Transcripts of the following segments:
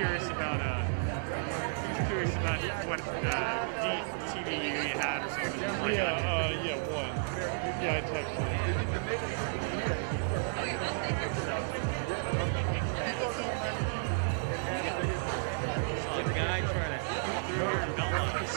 curious about what TV you had or something. One. Yeah, I texted it. Saw a guy trying to through here in Belmont.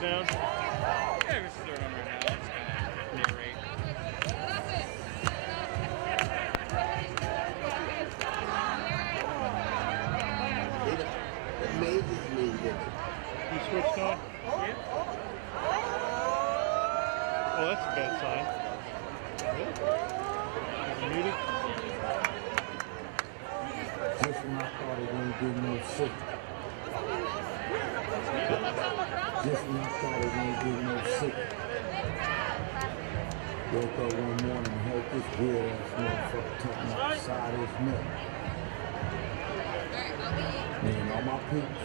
Sound? Yeah, just throw it on right now. It's kind of narrate. It amazes me that you switched on? Yeah. Oh, that's a bad sign. Really? Is it muted? just when I thought it wouldn't get no sick. Just when I thought it wouldn't get no sick. Woke up one morning and heard this weird ass motherfucker talking outside his neck. Man, all my peeps,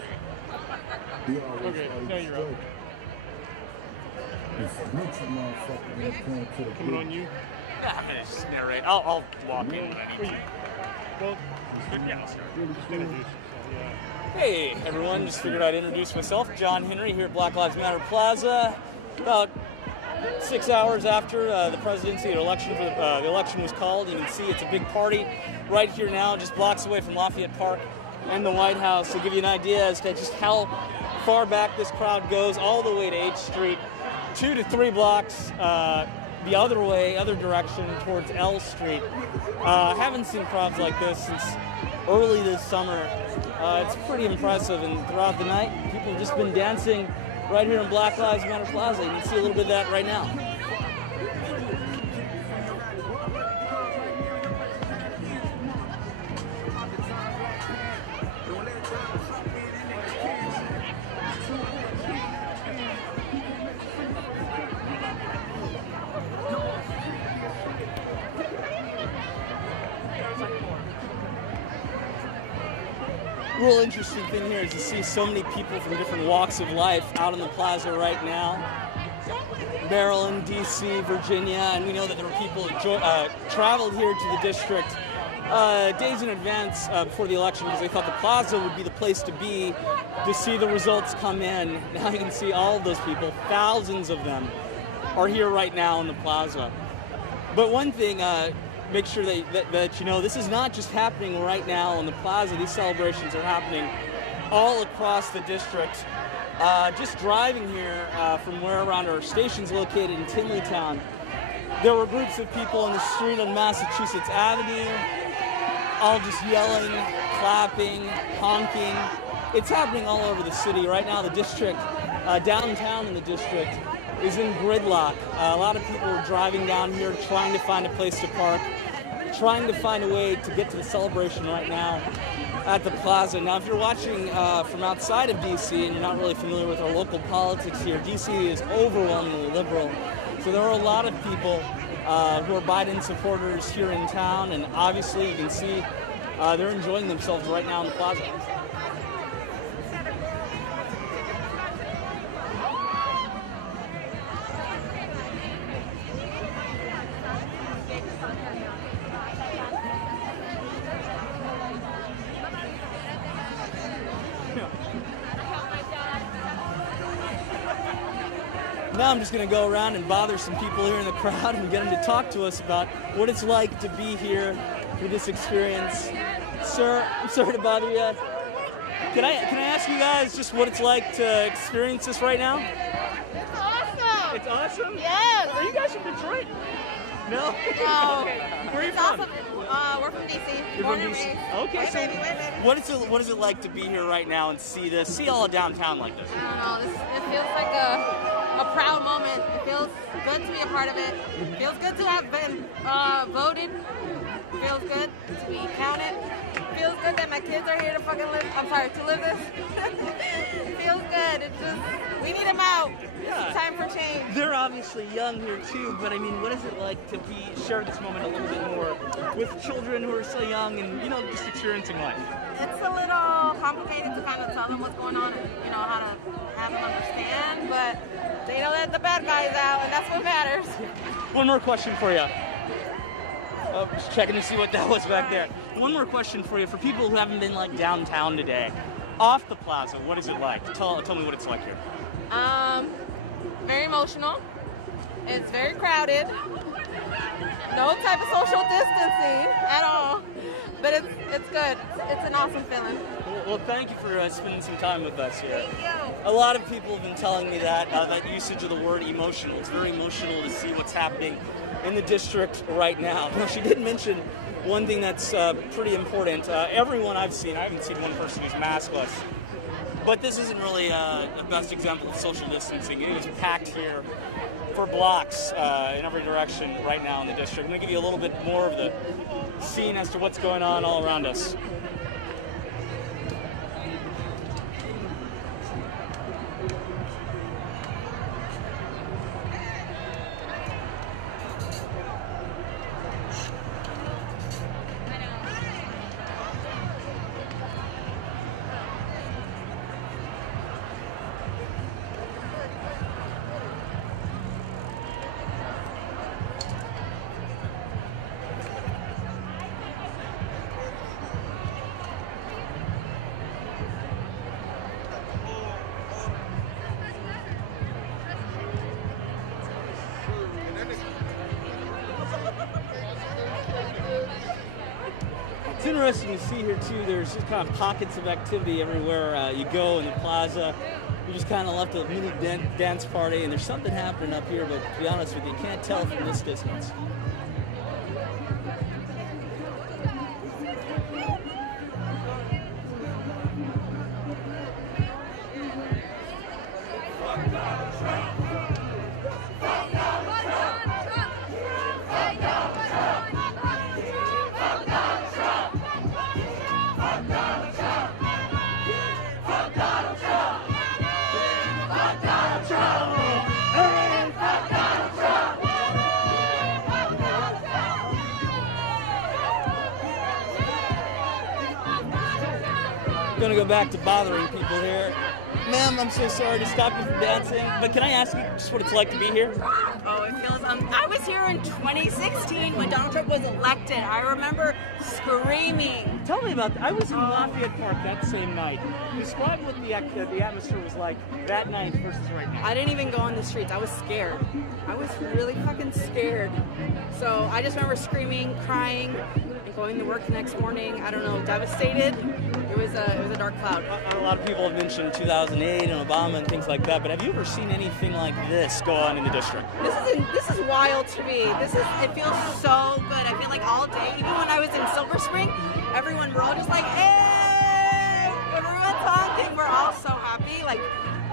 he always Okay, thought he now was you're up. straight. This mental motherfucker when he came to the Coming on you? Yeah, I'm gonna just narrate. I'll walk in when I need to. Well, Yeah, I'll start. introduce yourself, yeah. Hey everyone, just figured I'd introduce myself. John Henry here at Black Lives Matter Plaza. About 6 hours after the presidency election the election was called, you can see it's a big party right here now, just blocks away from Lafayette Park and the White House. To give you an idea as to just how far back this crowd goes, all the way to H Street, 2 to 3 blocks the other way, other direction towards L Street. Haven't seen crowds like this since early this summer. It's pretty impressive, and throughout the night, people have just been dancing right here in Black Lives Matter Plaza. You can see a little bit of that right now. Real interesting thing here is to see so many people from different walks of life out in the plaza right now. Maryland, DC, Virginia, and we know that there were people who traveled here to the district days in advance before the election because they thought the plaza would be the place to be to see the results come in. Now you can see all of those people, thousands of them, are here right now in the plaza. But one thing, make sure that you know this is not just happening right now on the plaza. These celebrations are happening all across the district. Just driving here from where around our station's located in Tinleytown, there were groups of people on the street on Massachusetts Avenue, all just yelling, clapping, honking. It's happening all over the city. Right now, the district, downtown in the district, is in gridlock. A lot of people are driving down here trying to find a place to park, trying to find a way to get to the celebration right now at the plaza. Now, if you're watching from outside of DC and you're not really familiar with our local politics here, DC is overwhelmingly liberal. So there are a lot of people who are Biden supporters here in town, and obviously you can see they're enjoying themselves right now in the plaza. Now I'm just going to go around and bother some people here in the crowd and get them to talk to us about what it's like to be here for this experience. Sir, I'm sorry to bother you. Can I ask you guys just what it's like to experience this right now? It's awesome. It's awesome? Yes. Are you guys from Detroit? No? No. Okay. Where are you It's from? awesome. We're from DC. You're Born from and DC. raised. Okay, Wait, so baby, wait, baby. what is it like to be here right now and see all of downtown like this? I don't know. It feels like a proud moment. It feels good to be a part of it. It feels good to have been voted. It feels good to be counted. It feels good that my kids are here to fucking live. I'm sorry, to live this. It feels good. It's just, we need them out. Yeah. It's time for change. They're obviously young here too, but I mean, what is it like to share this moment a little bit more with children who are so young and, you know, just experiencing life? It's a little complicated to kind of tell them what's going on and, you know, how to have them understand, but they don't let the bad guys out, and that's what matters. One more question for you. Oh, just checking to see what that was back there. One more question for you. For people who haven't been like downtown today, off the plaza, what is it like? Tell me what it's like here. Very emotional. It's very crowded. No type of social distancing at all. But it's good. It's an awesome feeling. Well, thank you for spending some time with us here. Thank you. A lot of people have been telling me that usage of the word emotional. It's very emotional to see what's happening in the district right now. Now, she did mention one thing that's pretty important. Everyone I've seen, I haven't seen one person who's maskless. But this isn't really a best example of social distancing. It is packed here for blocks in every direction right now in the district. I'm going to give you a little bit more of the scene as to what's going on all around us. It's interesting to see here too, there's just kind of pockets of activity everywhere you go in the plaza. You just kind of left a mini dance party and there's something happening up here, but to be honest with you, you can't tell from this distance. Gonna go back to bothering people here. Ma'am, I'm so sorry to stop you from dancing, but can I ask you just what it's like to be here? Oh, it feels. I was was here in 2016 when Donald Trump was elected. I remember screaming. Tell me about that. I was in Lafayette Park that same night. Describe what the atmosphere was like that night versus right now. I didn't even go on the streets. I was scared. I was really fucking scared. So I just remember screaming, crying, and going to work the next morning. I don't know, devastated. It was a dark cloud. A lot of people have mentioned 2008 and Obama and things like that, but have you ever seen anything like this go on in the district? This is wild to me. It feels so good. I feel like all day, even when I was in Silver Spring, we're all just like, hey! Everyone's honking. We're all so happy. Like,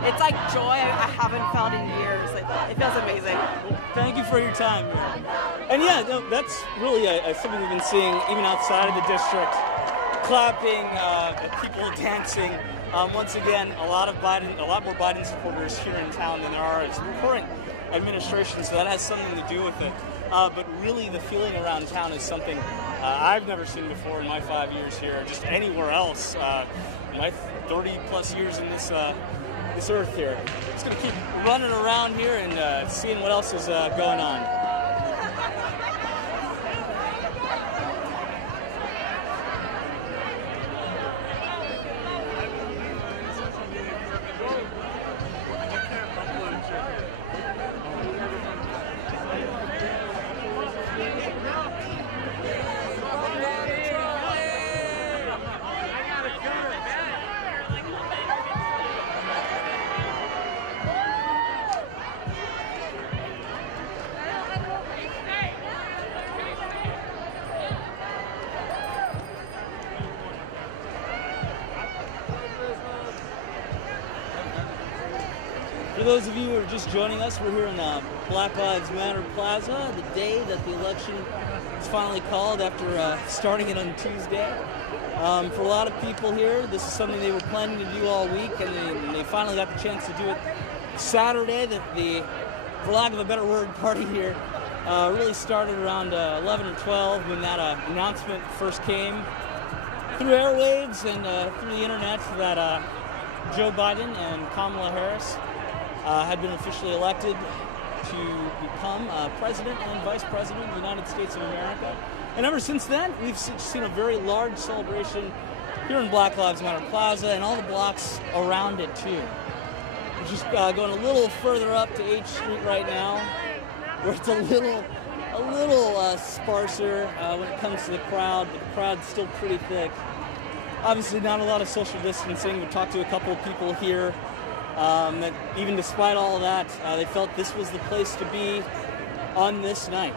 it's like joy I haven't felt in years. It feels amazing. Well, thank you for your time. And yeah, no, that's really something we've been seeing even outside of the district. Clapping, people dancing. Once again, a lot more Biden supporters here in town than there are in the current administration, so that has something to do with it. But really, the feeling around town is something I've never seen before in my 5 years here, or just anywhere else. My 30+ years in this earth here. Just gonna keep running around here and seeing what else is going on. For those of you who are just joining us, we're here in the Black Lives Matter Plaza, the day that the election is finally called after starting it on Tuesday. For a lot of people here, this is something they were planning to do all week, and they finally got the chance to do it Saturday. The, for lack of a better word, party here really started around 11 or 12 when that announcement first came through airwaves and through the internet that Joe Biden and Kamala Harris had been officially elected to become President and Vice President of the United States of America. And ever since then, we've seen a very large celebration here in Black Lives Matter Plaza and all the blocks around it too. We're just going a little further up to H Street right now, where it's a little sparser when it comes to the crowd, but the crowd's still pretty thick. Obviously not a lot of social distancing. We talked to a couple of people here that even despite all of that, they felt this was the place to be on this night.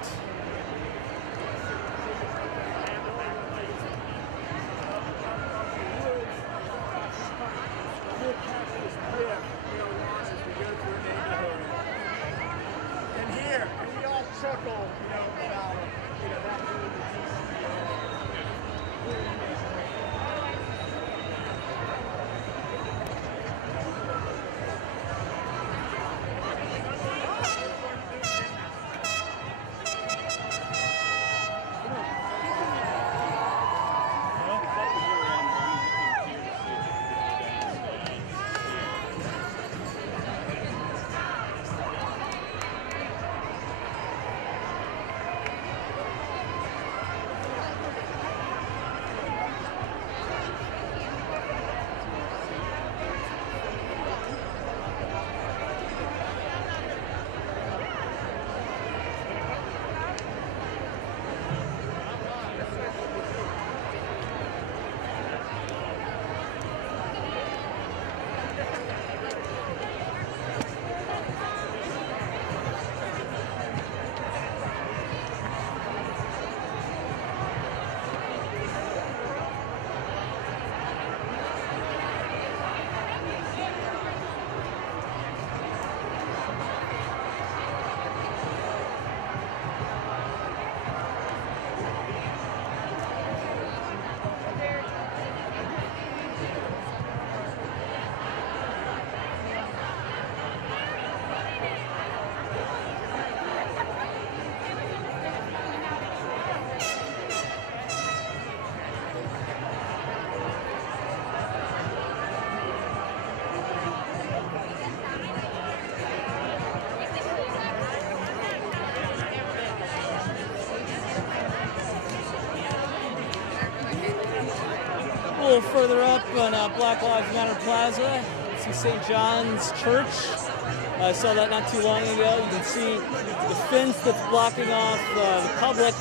And here, and we all chuckle, about, that little further up on Black Lives Matter Plaza, you see St. John's Church. I saw that not too long ago. You can see the fence that's blocking off the public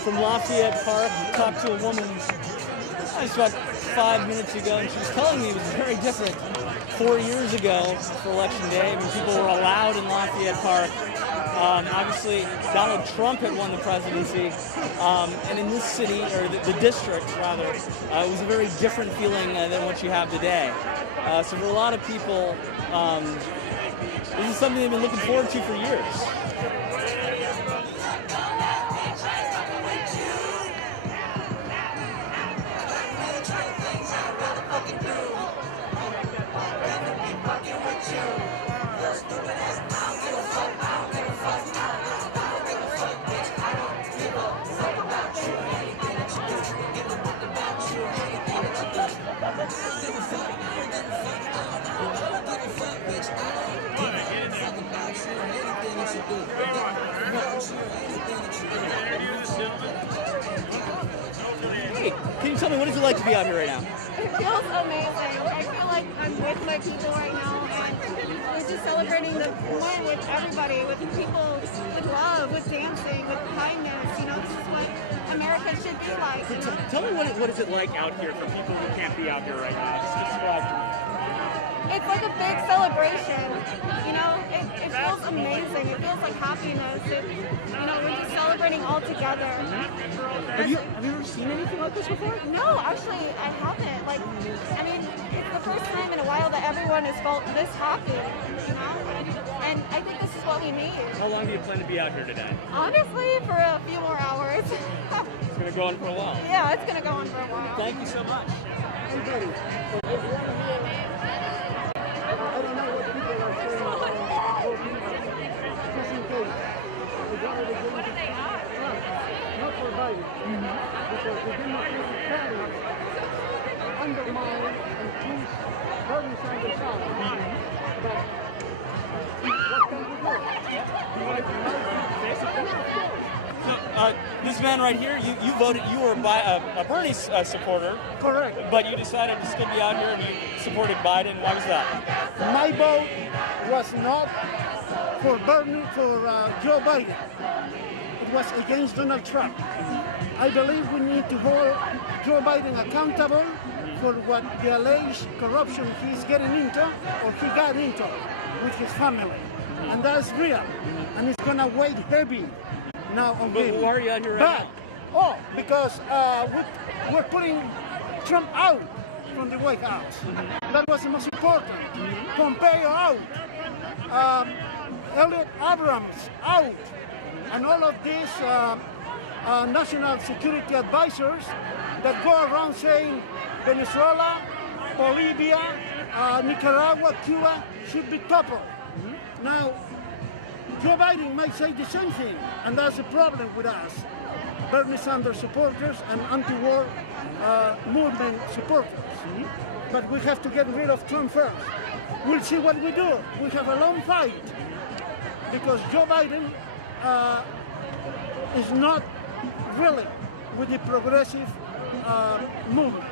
from Lafayette Park. I talked to a woman just about 5 minutes ago, and she was telling me it was very different 4 years ago for Election Day. I mean, people were allowed in Lafayette Park. Obviously, Donald Trump had won the presidency, and in this city, or the district rather, it was a very different feeling than what you have today. So for a lot of people, this is something they've been looking forward to for years. Hey, can you tell me what is it like to be out here right now? It feels amazing. I feel like I'm with my people right now, and we're just celebrating the moment with everybody, with people, with love, with dancing, with kindness. You know, this is what America should be like. So tell me what is it like out here for people who can't be out here right now? Just describe to me. It's like a big celebration. You know, it feels amazing. It feels like happiness. You know, we're just celebrating all together. Have you ever seen anything like this before? No, actually, I haven't. Like, I mean, it's the first time in a while that everyone has felt this happy, you know? And I think this is what we need. How long do you plan to be out here today? Honestly, for a few more hours. It's going to go on for a while. Yeah, it's going to go on for a while. Thank you so much. I don't know what people are saying just in case. What do they are? Not for Biden. Because the Democratic Party undermine and choose Bernie Sanders out. But what can we do? So, this man right here, you voted, you were a Bernie supporter. Correct. But you decided to still be out here and you supported Biden. Why was that? My vote was not for Joe Biden. It was against Donald Trump. I believe we need to hold Joe Biden accountable for what the alleged corruption he's getting into or he got into with his family. And that's real. And it's going to weigh heavy now on But him. why are you out here right now? Because we're putting Trump out from the White House. That was the most important. Pompeo out. Elliot Abrams out. And all of these national security advisors that go around saying Venezuela, Bolivia, Nicaragua, Cuba should be toppled. Now, Joe Biden might say the same thing, and that's the problem with us, Bernie Sanders supporters and anti-war movement supporters. But we have to get rid of Trump first. We'll see what we do. We have a long fight because Joe Biden is not really with the progressive movement.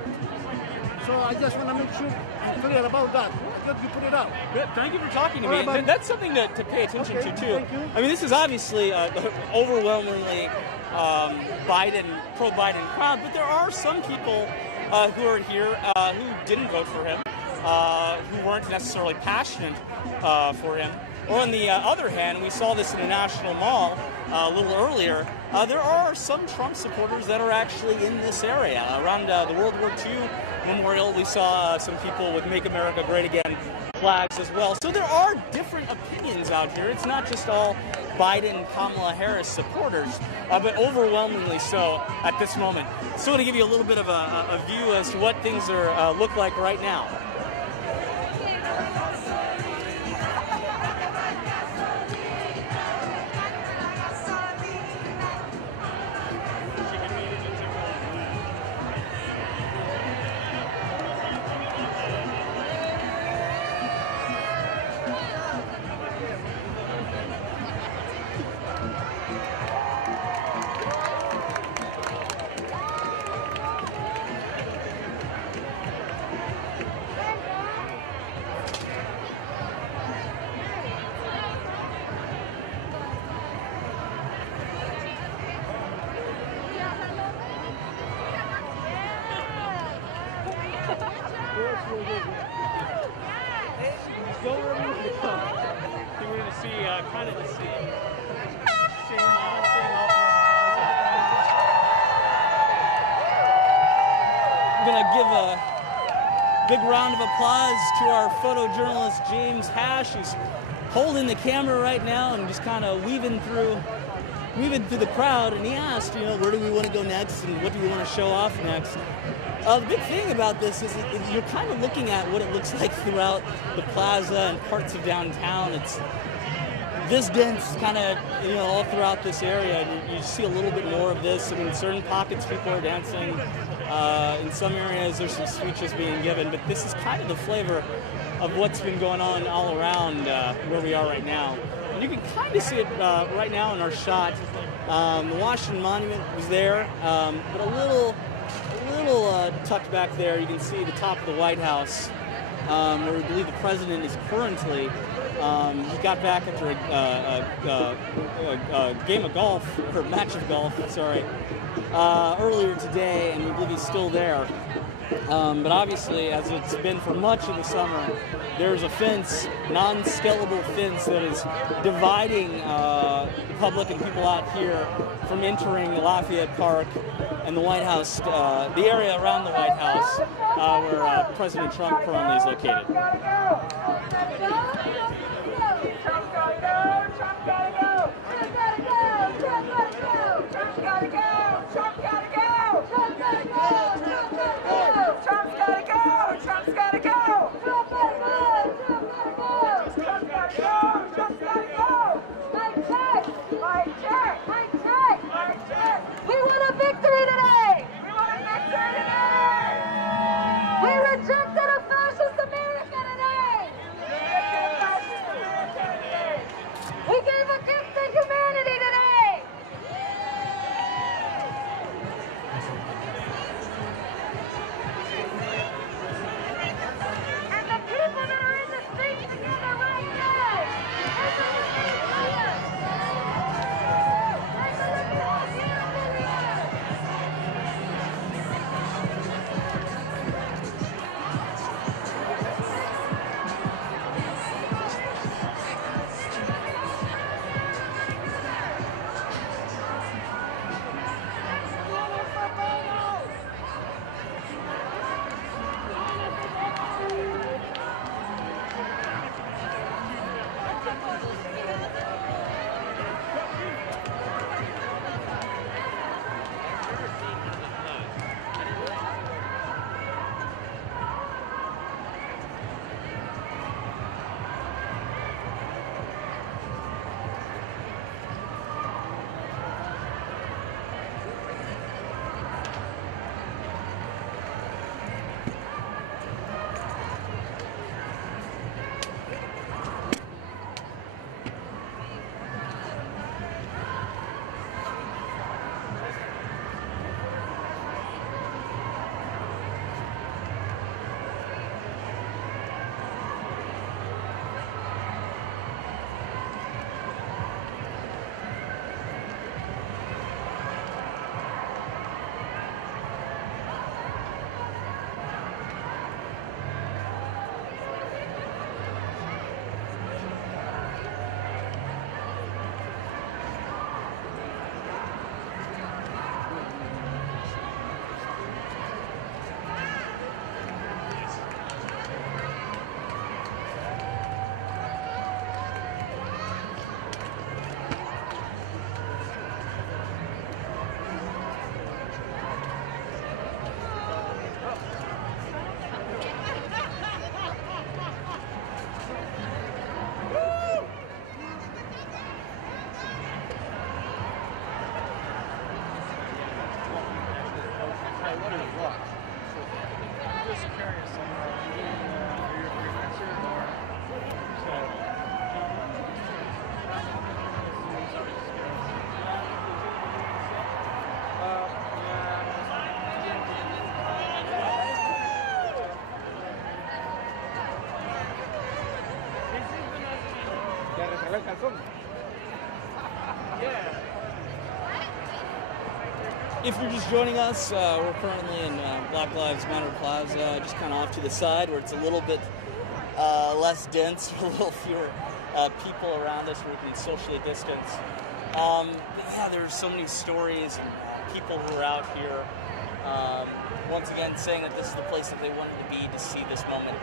So I just want to make sure I'm clear about that. Let me put it out. Good. Thank you for talking to me. Right, That's something to pay attention to, too. Thank you. I mean, this is obviously overwhelmingly pro-Biden crowd, but there are some people who are here who didn't vote for him, who weren't necessarily passionate for him. Or on the other hand, we saw this in a national mall a little earlier, there are some Trump supporters that are actually in this area. Around the World War II Memorial, we saw some people with Make America Great Again flags as well. So there are different opinions out here. It's not just all Biden, Kamala Harris supporters, but overwhelmingly so at this moment. So to give you a little bit of a view as to what things are look like right now. Go where we want to go. I think we're going to see kind of the same thing all throughout the plaza. I'm going to give a big round of applause to our photojournalist James Hash. He's holding the camera right now and just kind of weaving through the crowd. And he asked, you know, where do we want to go next and what do we want to show off next? The big thing about this is that you're kind of looking at what it looks like throughout the plaza and parts of downtown. It's this dense kind of, you know, all throughout this area. And you see a little bit more of this. I mean, in certain pockets, people are dancing. In some areas, there's some speeches being given. But this is kind of the flavor of what's been going on all around where we are right now. And you can kind of see it right now in our shot. The Washington Monument was there, but a little tucked back there. You can see the top of the White House, where we believe the president is currently. He got back after a game of golf, or match of golf, sorry, earlier today, and we believe he's still there. But obviously, as it's been for much of the summer, there's a fence, non-scalable fence, that is dividing the public and people out here from entering Lafayette Park and the White House, the area around the White House, where President Trump currently is located. if you're just joining us, we're currently in Black Lives Matter Plaza, just kind of off to the side where it's a little bit less dense, a little fewer people around us where we can socially distance. But yeah, there's so many stories and people who are out here, once again, saying that this is the place that they wanted to be to see this moment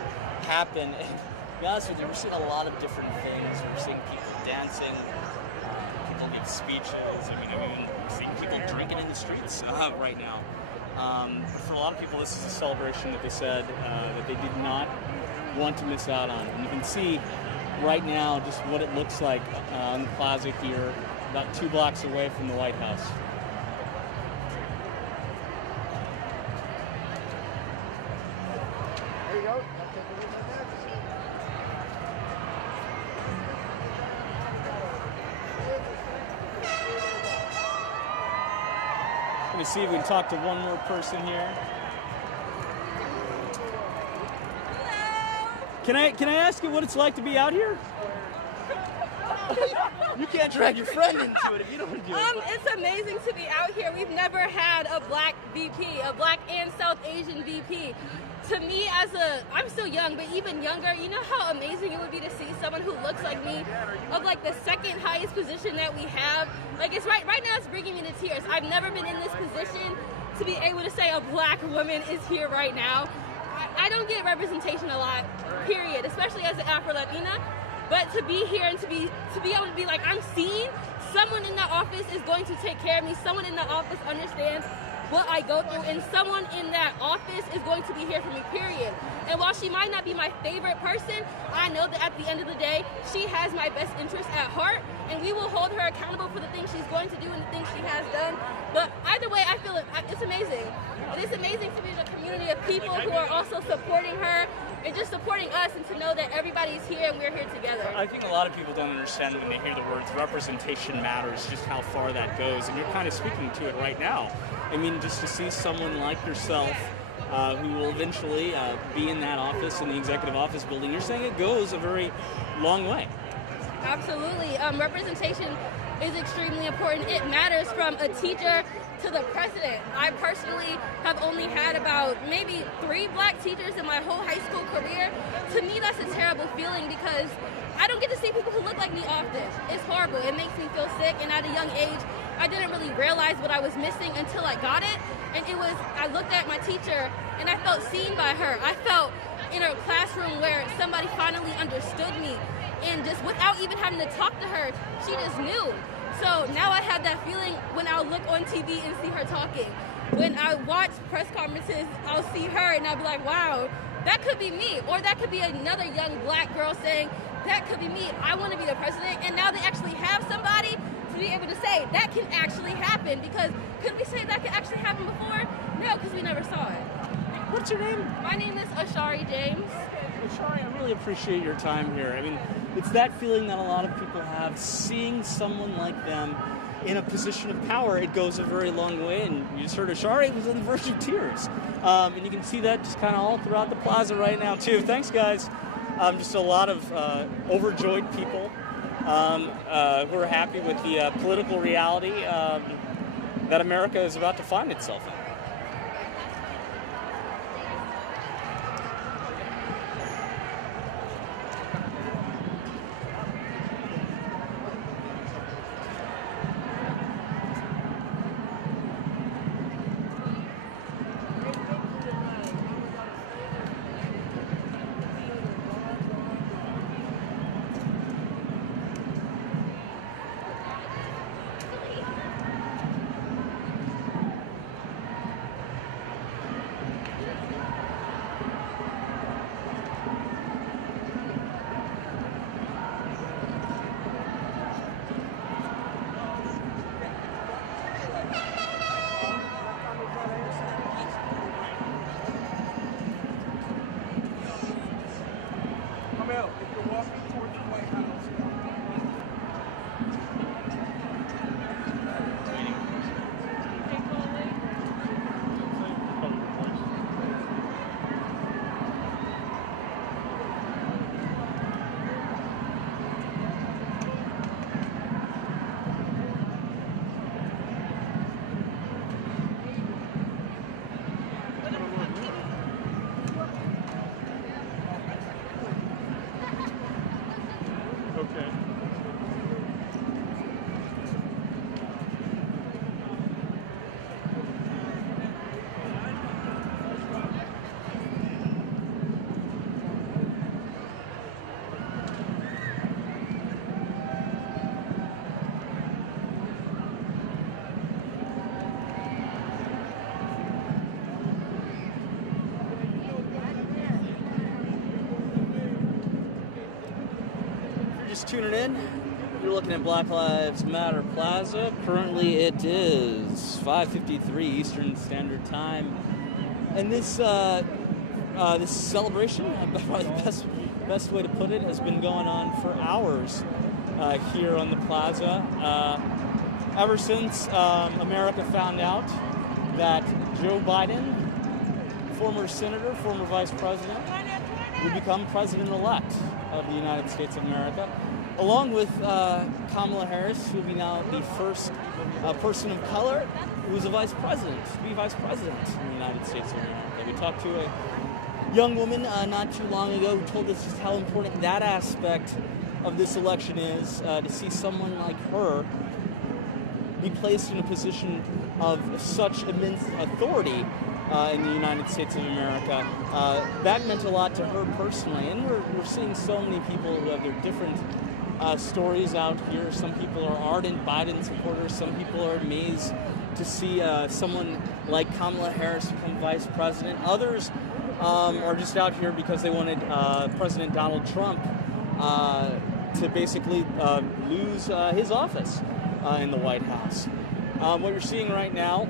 happen. And to be honest with you, we're seeing a lot of different things. We're seeing people dancing, people give speeches. I mean, we're seeing people drinking in the streets right now. But for a lot of people, this is a celebration that they said that they did not want to miss out on. And you can see right now just what it looks like on the plaza here, about 2 blocks away from the White House. There you go. Let me see if we can talk to one more person here. Can I ask you what it's like to be out here? You can't drag your friend into it if you don't do it. It's amazing to be out here. We've never had a black VP, a black and South Asian VP. To me, I'm still young, but even younger, you know how amazing it would be to see someone who looks like me of like the second highest position that we have. Like it's right now it's bringing me to tears. I've never been in this position to be able to say a black woman is here right now. I don't get representation a lot, period, especially as an Afro-Latina. But to be here and to be able to be like, I'm seen, someone in the office is going to take care of me, someone in the office understands what I go through, and someone in that office is going to be here for me, period. And while she might not be my favorite person, I know that at the end of the day, she has my best interest at heart, and we will hold her accountable for the things she's going to do and the things she has done. But either way, I feel it's amazing. It is amazing to be in a community of people who are also supporting her and just supporting us, and to know that everybody's here and we're here together. I think a lot of people don't understand when they hear the words representation matters, just how far that goes, and you're kind of speaking to it right now. I mean, just to see someone like yourself who will eventually be in that office, in the executive office building, you're saying it goes a very long way. Absolutely. Representation is extremely important. It matters from a teacher to the president. I personally have only had about maybe 3 black teachers in my whole high school career. To me, that's a terrible feeling because I don't get to see people who look like me often. It's horrible. It makes me feel sick, and at a young age, I didn't really realize what I was missing until I got it. And I looked at my teacher and I felt seen by her. I felt in her classroom where somebody finally understood me, and just without even having to talk to her, she just knew. So now I have that feeling when I'll look on TV and see her talking. When I watch press conferences, I'll see her and I'll be like, wow, that could be me. Or that could be another young black girl saying, that could be me. I want to be the president. And now they actually have somebody to be able to say, that can actually happen. Because could we say that could actually happen before? No, because we never saw it. What's your name? My name is Ashari James. Ashari, I really appreciate your time here. I mean, it's that feeling that a lot of people have, seeing someone like them in a position of power. It goes a very long way, and you just heard Ashari was on the verge of tears. And you can see that just kind of all throughout the plaza right now, too. Thanks, guys. Just a lot of overjoyed people who are happy with the political reality that America is about to find itself in. just tuning in, you're looking at Black Lives Matter Plaza. Currently it is 5:53 Eastern Standard Time. And this this celebration, probably the best way to put it, has been going on for hours here on the plaza. Ever since America found out that Joe Biden, former senator, former vice president, would become president-elect of the United States of America, along with Kamala Harris, who will be now the first person of color who is a vice president, to be vice president in the United States of America. We talked to a young woman not too long ago who told us just how important that aspect of this election is, to see someone like her be placed in a position of such immense authority in the United States of America. That meant a lot to her personally, and we're seeing so many people who have their different stories out here. Some people are ardent Biden supporters, some people are amazed to see someone like Kamala Harris become vice president. Others are just out here because they wanted President Donald Trump to basically lose his office in the White House. What you're seeing right now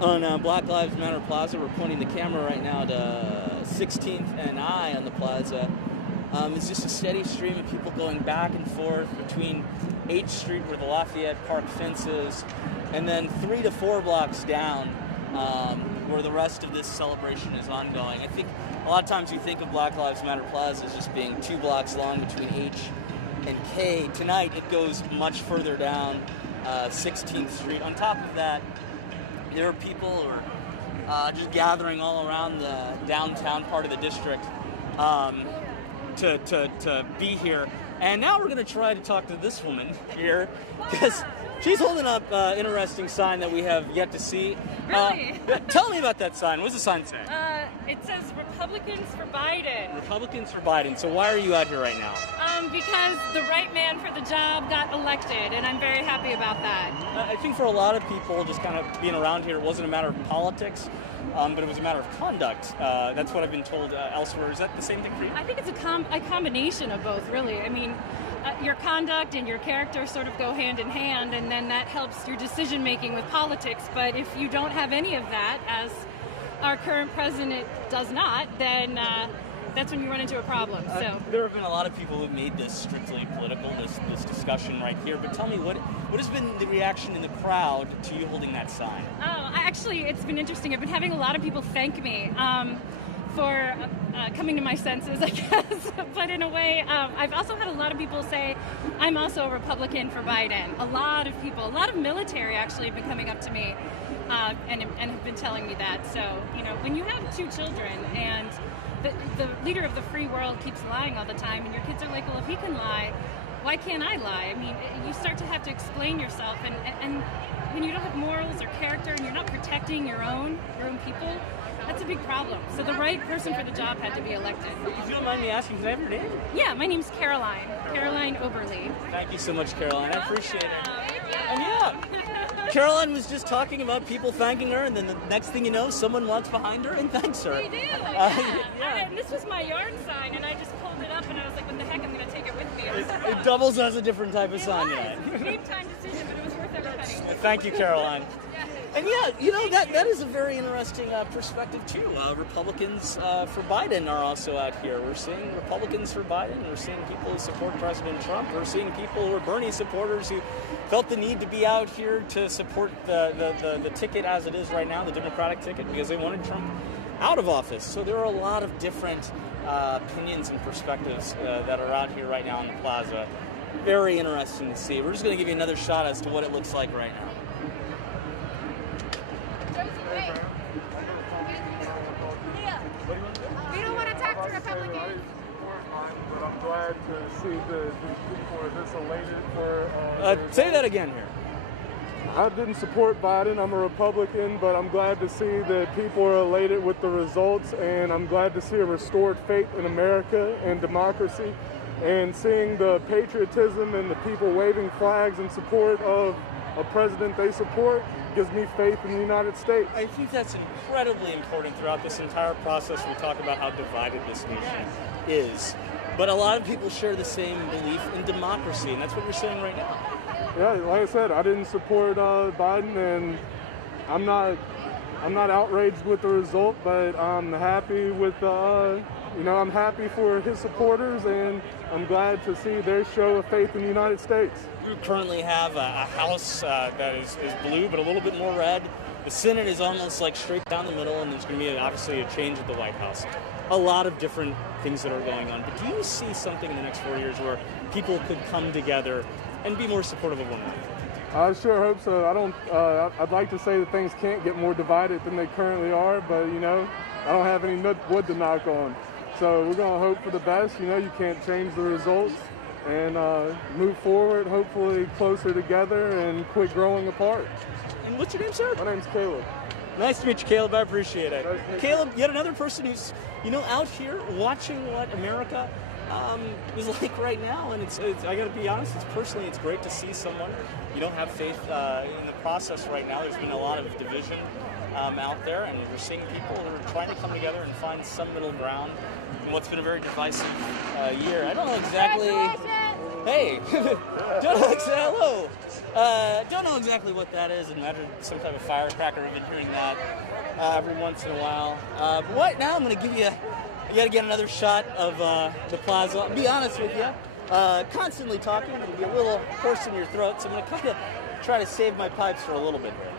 on Black Lives Matter Plaza, we're pointing the camera right now to 16th and I on the plaza. It's just a steady stream of people going back and forth between 8th Street, where the Lafayette Park fence is, and then 3 to 4 blocks down, where the rest of this celebration is ongoing. I think a lot of times we think of Black Lives Matter Plaza as just being 2 blocks long between H and K. Tonight it goes much further down 16th Street. On top of that, there are people who are just gathering all around the downtown part of the district to be here. And now we're going to try to talk to this woman here, because she's holding up an interesting sign that we have yet to see. Really? Tell me about that sign. What does the sign say? It says Republicans for Biden. Republicans for Biden. So why are you out here right now? Because the right man for the job got elected, and I'm very happy about that. I think for a lot of people, just kind of being around here, it wasn't a matter of politics, but it was a matter of conduct. That's what I've been told elsewhere. Is that the same thing for you? I think it's a combination of both, really. I mean, your conduct and your character sort of go hand in hand, and then that helps your decision making with politics. But if you don't have any of that, as our current president does not, then that's when you run into a problem. So there have been a lot of people who've made this strictly political, this discussion right here. But tell me, what has been the reaction in the crowd to you holding that sign? Actually, it's been interesting. I've been having a lot of people thank me for coming to my senses, I guess. But in a way, I've also had a lot of people say, I'm also a Republican for Biden. A lot of people, a lot of military actually have been coming up to me and have been telling me that. So, you know, when you have 2 children and the leader of the free world keeps lying all the time, and your kids are like, well, if he can lie, why can't I lie? I mean, you start to have to explain yourself, and when you don't have morals or character and you're not protecting your own people, that's a big problem. So the right person for the job had to be elected. If you don't mind me asking, can I have your name? Yeah, my name's Caroline. Caroline Oberly. Thank you so much, Caroline. I appreciate it. And yeah, Caroline was just talking about people thanking her, and then the next thing you know, someone walks behind her and thanks her. They do, yeah. And this was my yard sign, and I just pulled it up, and I was like, what the heck, I'm going to take it with me. It doubles as a different type of sign. It was a game-time decision, but it was worth every penny. Thank you, Caroline. And yeah, you know, that is a very interesting perspective too. Republicans for Biden are also out here. We're seeing Republicans for Biden. We're seeing people who support President Trump. We're seeing people who are Bernie supporters who felt the need to be out here to support the ticket as it is right now, the Democratic ticket, because they wanted Trump out of office. So there are a lot of different opinions and perspectives that are out here right now on the plaza. Very interesting to see. We're just going to give you another shot as to what it looks like right now. We don't want to talk to Republicans. But I'm glad to see the people are this elated for... Say that again here. I didn't support Biden. I'm a Republican, but I'm glad to see that people are elated with the results, and I'm glad to see a restored faith in America and democracy, and seeing the patriotism and the people waving flags in support of a president they support gives me faith in the United States. I think that's incredibly important throughout this entire process. We talk about how divided this nation is. but a lot of people share the same belief in democracy, and that's what you're saying right now. Yeah, like I said, I didn't support Biden, and I'm not outraged with the result, but I'm happy with I'm happy for his supporters, and I'm glad to see their show of faith in the United States. We currently have a House that is blue, but a little bit more red. The Senate is almost like straight down the middle, and there's going to be obviously a change at the White House. A lot of different things that are going on. But do you see something in the next 4 years where people could come together and be more supportive of one another? I sure hope so. I'd like to say that things can't get more divided than they currently are, but I don't have any wood to knock on. So we're going to hope for the best. You can't change the results, and move forward, hopefully closer together and quit growing apart. And what's your name, sir? My name's Caleb. Nice to meet you, Caleb. I appreciate it. Nice. Caleb, yet another person who's, out here watching what America is like right now. And it's I got to be honest, it's great to see someone you don't have faith in the process right now. There's been a lot of division out there, and we're seeing people that are trying to come together and find some middle ground in what's been a very divisive year. I don't know exactly. Hey, hello. Don't know exactly what that is, and that is some type of firecracker. I've been hearing that every once in a while. But right now, I'm going to give you got to get another shot of the plaza. I'll be honest with you, constantly talking, it'll be a little hoarse in your throat, so I'm going to kind of try to save my pipes for a little bit here.